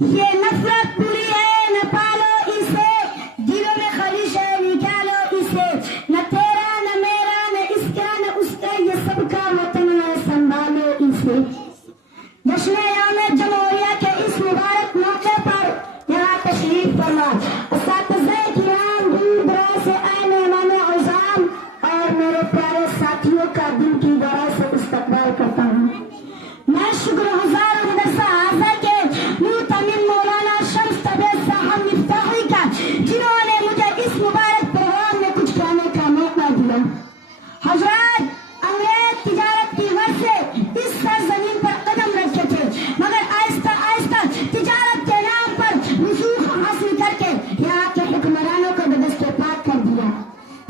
یہ نفرت بری ہے نہ پالو اسے، دلوں میں خلیش ہے نکالو اسے، نہ تیرا نہ میرا نہ اس کا نہ اس کا، یہ سب کا وطن ہے سنبھالو اسے۔ جشن یوم جمہوریہ کے اس مبارک موقع پر یہاں تشریف فرما اساتذہ کرام، دور دراز سے آئے مہمان اعظام اور میرے پیارے ساتھیوں کا دل کی گہرائی سے استقبال کرتا ہوں۔ میں شکر گزار ہوں مدرسہ آزا کے معتمد مولانا شمس تبریز صاحب مفتاحی کا، جنہوں نے مجھے اس مبارک پروگرام میں کچھ کہنے کا موقع دیا۔ حضرات، انگریز تجارت کی غرض سے اس سرزمین پر قدم رکھے تھے، مگر آہستہ آہستہ تجارت کے نام پر رسوخ حاصل کر کے یہاں کے حکمرانوں کو دست پاک کر دیا۔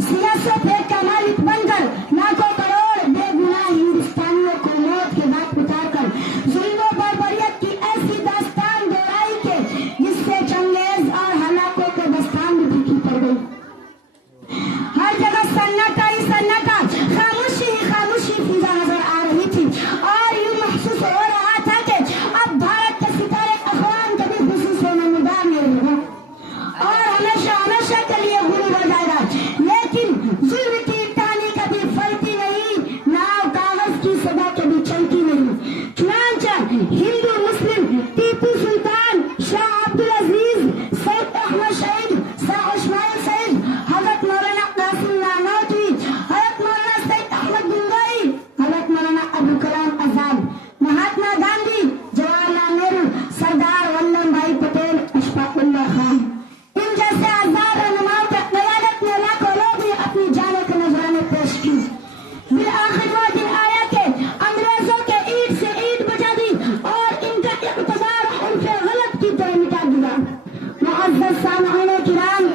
سیاست کا مالک بن کر لاکھوں کروڑ بے گناہ ہندوستانیوں کو موت کے بعد اتار کر ظلم و بربریت کی ایسی داستان دہرائی کہ جس سے چنگیز اور ہلاکوں کے داستان بھی پھیکی پڑ گئی۔ ہر جگہ سناٹا ہی سناٹا، خاموشی ہی خاموشی فضا نظر آ رہی تھی، اور یوں محسوس ہو رہا تھا کہ اب بھارت کے ستارے اقوام کبھی خصوص سے نمودار نہیں ہوگا اور ہمیشہ ہمیشہ کے لیے غروب ہو جائے گا۔ لیکن ظلم کی ٹہنی کبھی پھلتی نہیں، ناؤ کاغذ کی صدا کبھی چلتی نہیں۔ چنانچہ ہندو مسلم، ٹیپو سلطان، شاہ عبدالعزیز، سید احمد شہید، شاہ اسماعیل سعید، حضرت مولانا قاسم نانوتوی، حضرت مولانا سید احمد گنگوئی، حضرت مولانا ابو کلام آزاد، مہاتما گاندھی، جواہر لال نہرو، سردار ولبھ بھائی پٹیل، اشفاق اللہ خان، ان جیسے آزاد رہنماؤں کی قیادت میں لاکھوں لوگ نے اپنی جانوں کے نذرانے پیش کی۔ بالآخر وہ دن آیا کہ انگریزوں کے اینٹ سے اینٹ بجا دی اور ان کا اقتدار ان کے غلط کی طرح مٹا دیا۔ معزز سامعین کرام،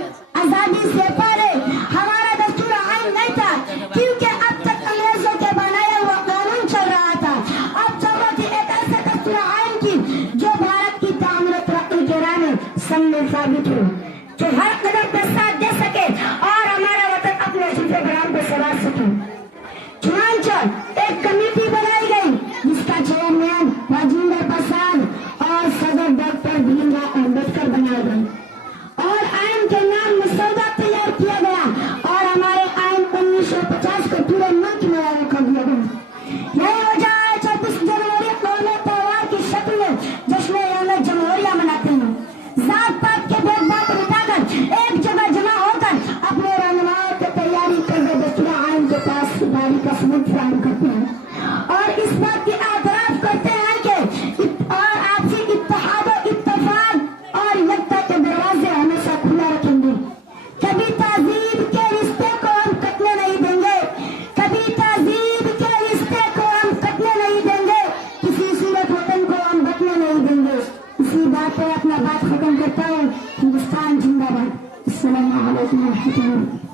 آزادی سے پہلے ہمارا دستور عام نہیں تھا، کیونکہ اب تک انگریزوں کے بنایا ہوا قانون چل رہا تھا۔ اب ضرورت تھی ایک ایسے دستور عام کی جو بھارت کی تعمیر و ترقی کے راہ میں سنگ ثابت ہو، جو ہر قدم پہ ساتھ دے سکے اور ہمارا وطن اپنے جلفے برام پہ سوار سکے۔ چنانچہ ایک کمیٹی بنائی گئی جس کا چیئرمین راجندر پرساد اور صدر ڈاکٹر بھیم راؤ امبیڈکر بنائے گئے، اور آئین کے نام مسودہ تیار کیا گیا اور ہمارے آئین 1950 کو پورے ملک میں لاگو کر دیا گیا۔ یہی وجہ ہے 26 جنوری قومی تہوار کی شکل میں جشن یوم جمہوریہ مناتے ہیں۔ ذات پات کے بھید بھاؤ کو مٹا کر ایک جگہ جمع ہو کر اپنے رہنماؤں کی تیاری کردہ دستور عام کے پاس سپاری کا ثبوت فراہم کرتے ہیں اور اس بات کی اعتراف کرتے ہیں کہ اور آپسی اتحاد و اتفاق اور یکتا کے دروازے ہمیشہ کھلا رکھیں گے۔ کبھی تہذیب کے رشتے کو ہم کٹنے نہیں دیں گے، کبھی تہذیب کے رشتے کو ہم کٹنے نہیں دیں گے، کسی صورت وطن کو ہم بٹنے نہیں دیں گے۔ اسی بات پہ اپنا بات ختم کرتا ہوں۔ ہندوستان زندہ باد۔ السلام علیکم و رحمۃ اللہ۔